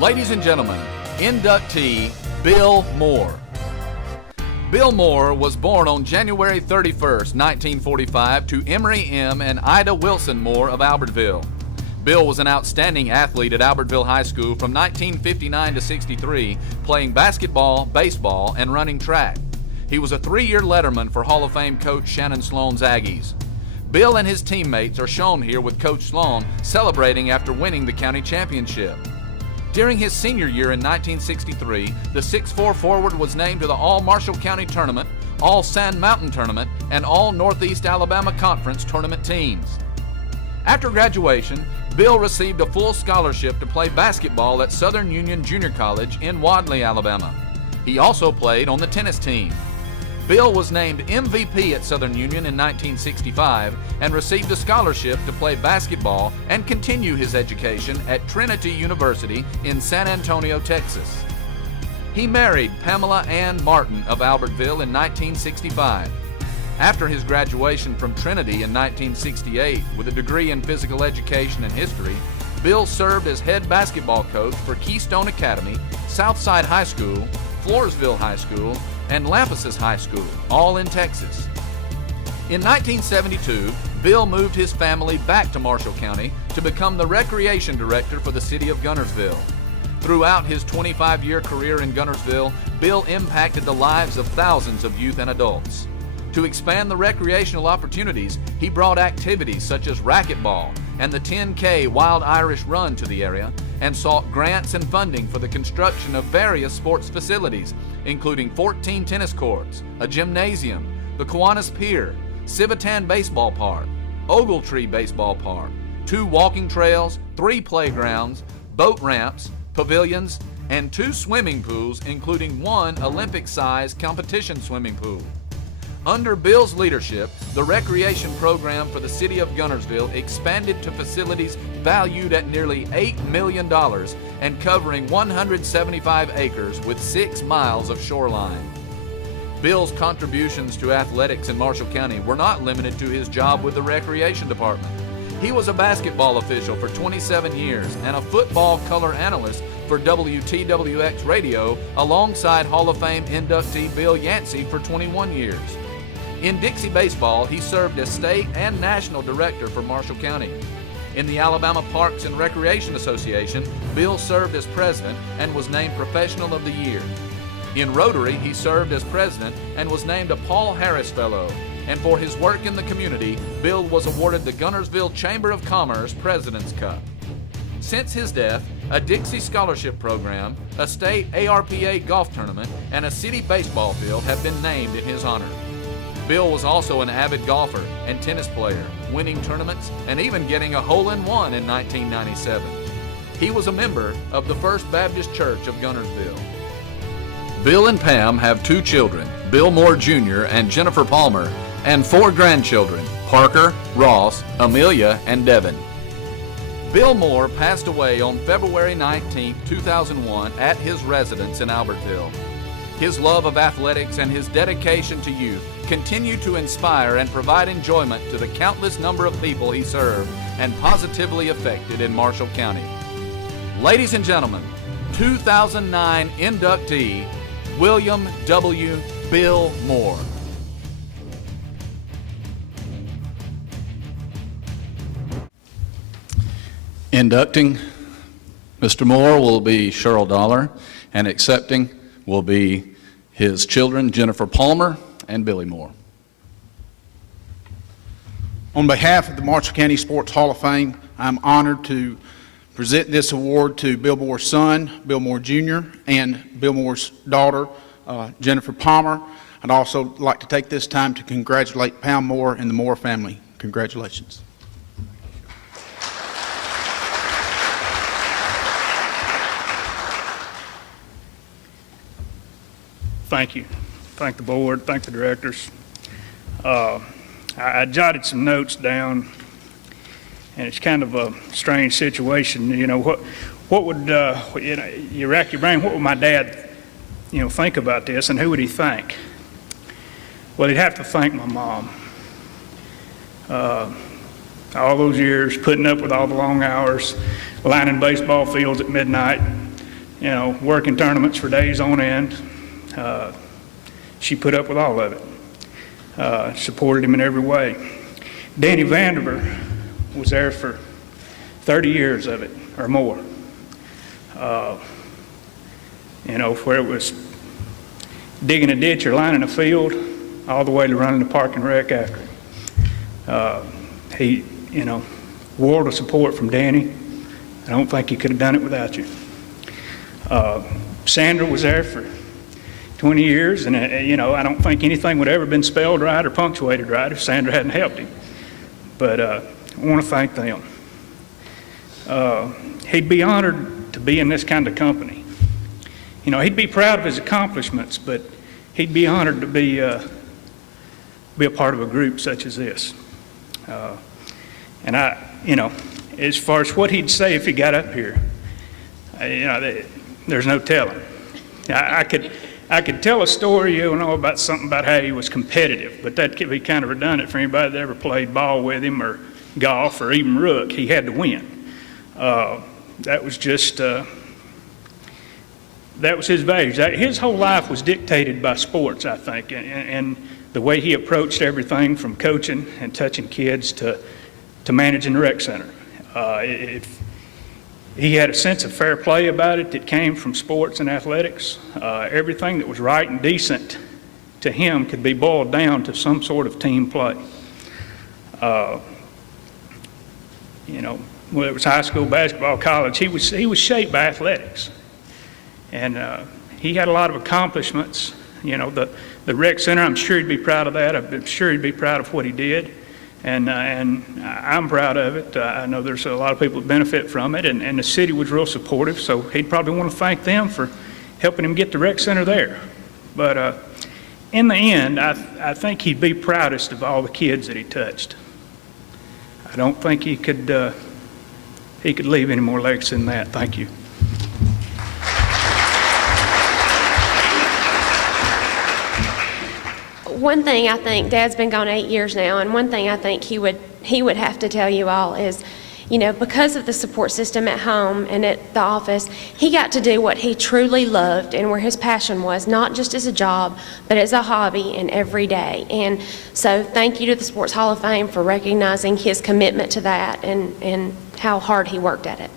Ladies and gentlemen, inductee Bill Moore. Bill Moore was born on January 31st, 1945 to Emery M. and Ida Wilson Moore of Albertville. Bill was an outstanding athlete at Albertville High School from 1959 to 63, playing basketball, baseball, and running track. He was a 3-year letterman for Hall of Fame coach Shannon Sloan's Aggies. Bill and his teammates are shown here with Coach Sloan celebrating after winning the county championship. During his senior year in 1963, the 6'4" forward was named to the All-Marshall County Tournament, All-Sand Mountain Tournament, and All-Northeast Alabama Conference Tournament teams. After graduation, Bill received a full scholarship to play basketball at Southern Union Junior College in Wadley, Alabama. He also played on the tennis team. Bill was named MVP at Southern Union in 1965 and received a scholarship to play basketball and continue his education at Trinity University in San Antonio, Texas. He married Pamela Ann Martin of Albertville in 1965. After his graduation from Trinity in 1968 with a degree in physical education and history, Bill served as head basketball coach for Keystone Academy, Southside High School, Floresville High School, and Lampasas High School, all in Texas. In 1972, Bill moved his family back to Marshall County to become the recreation director for the city of Guntersville. Throughout his 25-year career in Guntersville, Bill impacted the lives of thousands of youth and adults. To expand the recreational opportunities, he brought activities such as racquetball and the 10K Wild Irish Run to the area and sought grants and funding for the construction of various sports facilities, including 14 tennis courts, a gymnasium, the Kiwanis Pier, Civitan Baseball Park, Ogletree Baseball Park, 2 walking trails, 3 playgrounds, boat ramps, pavilions, and 2 swimming pools, including 1 Olympic-sized competition swimming pool. Under Bill's leadership, the recreation program for the city of Guntersville expanded to facilities valued at nearly $8 million and covering 175 acres with 6 miles of shoreline. Bill's contributions to athletics in Marshall County were not limited to his job with the recreation department. He was a basketball official for 27 years and a football color analyst for WTWX Radio alongside Hall of Fame inductee Bill Yancey for 21 years. In Dixie baseball, he served as state and national director for Marshall County. In the Alabama Parks and Recreation Association, Bill served as president and was named Professional of the Year. In Rotary, he served as president and was named a Paul Harris Fellow. And for his work in the community, Bill was awarded the Guntersville Chamber of Commerce President's Cup. Since his death, a Dixie Scholarship Program, a state ARPA golf tournament, and a city baseball field have been named in his honor. Bill was also an avid golfer and tennis player, winning tournaments and even getting a hole-in-one in 1997. He was a member of the First Baptist Church of Guntersville. Bill and Pam have 2 children, Bill Moore Jr. and Jennifer Palmer, and 4 grandchildren, Parker, Ross, Amelia, and Devin. Bill Moore passed away on February 19, 2001 at his residence in Albertville. His love of athletics and his dedication to youth continue to inspire and provide enjoyment to the countless number of people he served and positively affected in Marshall County. Ladies and gentlemen, 2009 inductee, William W. Bill Moore. Inducting Mr. Moore will be Cheryl Dollar, and accepting will be his children, Jennifer Palmer and Billy Moore. On behalf of the Marshall County Sports Hall of Fame, I'm honored to present this award to Bill Moore's son, Bill Moore Jr., and Bill Moore's daughter, Jennifer Palmer. I'd also like to take this time to congratulate Pam Moore and the Moore family. Congratulations. Thank you. Thank the board, thank the directors. I jotted some notes down, and it's kind of a strange situation. You know, what would, you rack your brain, what would my dad, think about this, and who would he thank? Well, he'd have to thank my mom. All those years putting up with all the long hours, lining baseball fields at midnight, working tournaments for days on end. She put up with all of it, supported him in every way. Danny Vanderver was there for 30 years of it or more. Where it was digging a ditch or lining a field, all the way to running the park and rec after him. World of support from Danny. I don't think he could have done it without you. Sandra was there for 20 years, and I don't think anything would ever been spelled right or punctuated right if Sandra hadn't helped him. But I want to thank them. He'd be honored to be in this kind of company. He'd be proud of his accomplishments, but he'd be honored to be a part of a group such as this. And as far as what he'd say if he got up here, there's no telling. I could tell a story, about something about how he was competitive, but that could be kind of redundant for anybody that ever played ball with him or golf or even rook. He had to win. That was just, that was his values. His whole life was dictated by sports, I think, and the way he approached everything from coaching and touching kids to managing the rec center. He had a sense of fair play about it that came from sports and athletics. Everything that was right and decent to him could be boiled down to some sort of team play. Whether it was high school basketball, college, he was shaped by athletics. And he had a lot of accomplishments. The rec center, I'm sure he'd be proud of that. I'm sure he'd be proud of what he did. And I'm proud of it. I know there's a lot of people that benefit from it, and the city was real supportive, so he'd probably want to thank them for helping him get the rec center there. But in the end, I think he'd be proudest of all the kids that he touched. I don't think he could leave any more legacy than that. Thank you. One thing I think, Dad's been gone 8 years now, and one thing I think he would have to tell you all is, because of the support system at home and at the office, he got to do what he truly loved and where his passion was, not just as a job, but as a hobby and every day. And so thank you to the Sports Hall of Fame for recognizing his commitment to that and how hard he worked at it.